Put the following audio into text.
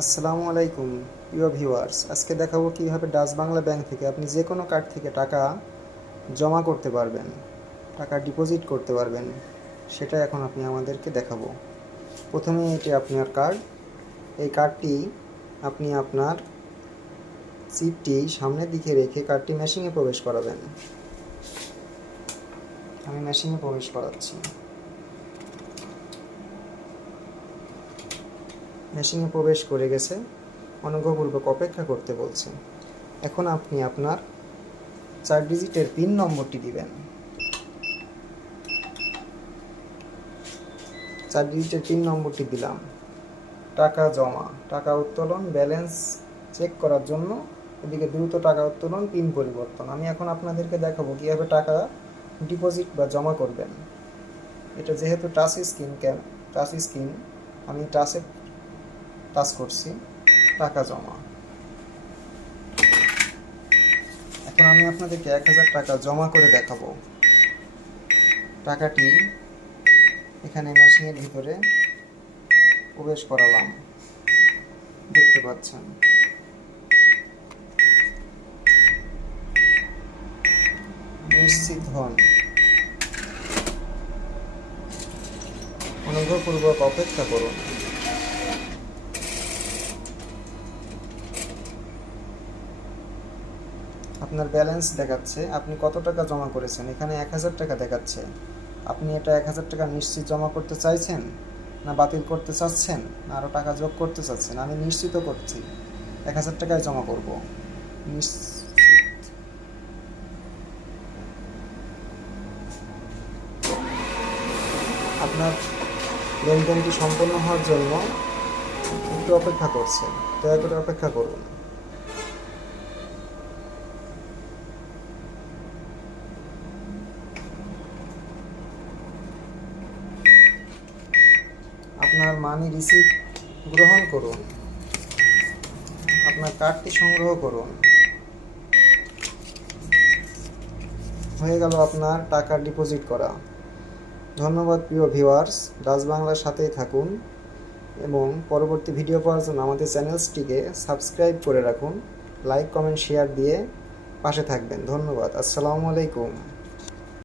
আসসালামু আলাইকুম প্রিয় ভিউয়ার্স, আজকে দেখাবো কীভাবে ডাচ বাংলা ব্যাংক থেকে আপনি যে কোনো কার্ড থেকে টাকা জমা করতে পারবেন, টাকা ডিপোজিট করতে পারবেন। সেটা এখন আপনি আমাদেরকে দেখাবো। প্রথমে এটি আপনার কার্ড। এই কার্ডটি আপনি আপনার চিপটি সামনের দিকে রেখে কার্ডটি মেশিনে প্রবেশ করাবেন। আমি মেশিনে প্রবেশ করাচ্ছি। মেশিনে প্রবেশ করে গেছে, অনুগ্রহপূর্বক অপেক্ষা করতে বলছে। এখন আপনি আপনার 4 ডিজিটের পিন নম্বরটি দিবেন। 4 ডিজিটের পিন নম্বরটি দিলাম। টাকা জমা, টাকা উত্তোলন, ব্যালেন্স চেক করার জন্য এদিকে দ্রুত টাকা উত্তোলন, পিন পরিবর্তন। আমি এখন আপনাদেরকে দেখাবো কীভাবে টাকা ডিপোজিট বা জমা করবেন। এটা যেহেতু টাচ স্ক্রিন, আমি টাচ করছি। টাকা জমা। এখন আমি আপনাদেরকে 1000 টাকা জমা করে দেখাবো। টাকাটি এখানে মেশিনের ভিতরে প্রবেশ করালাম, দেখতে পাচ্ছেন। নিশ্চিত হন, অনুগ্রহপূর্বক অপেক্ষা করুন। আপনার ব্যালেন্স দেখাচ্ছে, আপনি কত টাকা জমা করেছেন। এখানে 1000 টাকা দেখাচ্ছে। আপনি এটা 1000 টাকা নিশ্চিত জমা করতে চাইছেন, না বাতিল করতে চাচ্ছেন, না আরও টাকা যোগ করতে চাচ্ছেন? আমি নিশ্চিত করছি, 1000 টাকায় জমা করব। আপনার লেনদেনটি সম্পন্ন হওয়ার জন্য একটু অপেক্ষা করছেন, দয়া করে অপেক্ষা করুন। আপনার মানি রিসিপ্ট গ্রহণ করুন, আপনার কার্ডটি সংগ্রহ করুন। হয়ে গেল আপনার টাকা ডিপোজিট করা। ধন্যবাদ প্রিয় ভিউয়ার্স, ডাচ বাংলার সাথেই থাকুন এবং পরবর্তী ভিডিও পাওয়ার জন্য আমাদের চ্যানেলটিকে সাবস্ক্রাইব করে রাখুন। লাইক, কমেন্ট, শেয়ার দিয়ে পাশে থাকবেন। ধন্যবাদ। আসসালামু আলাইকুম।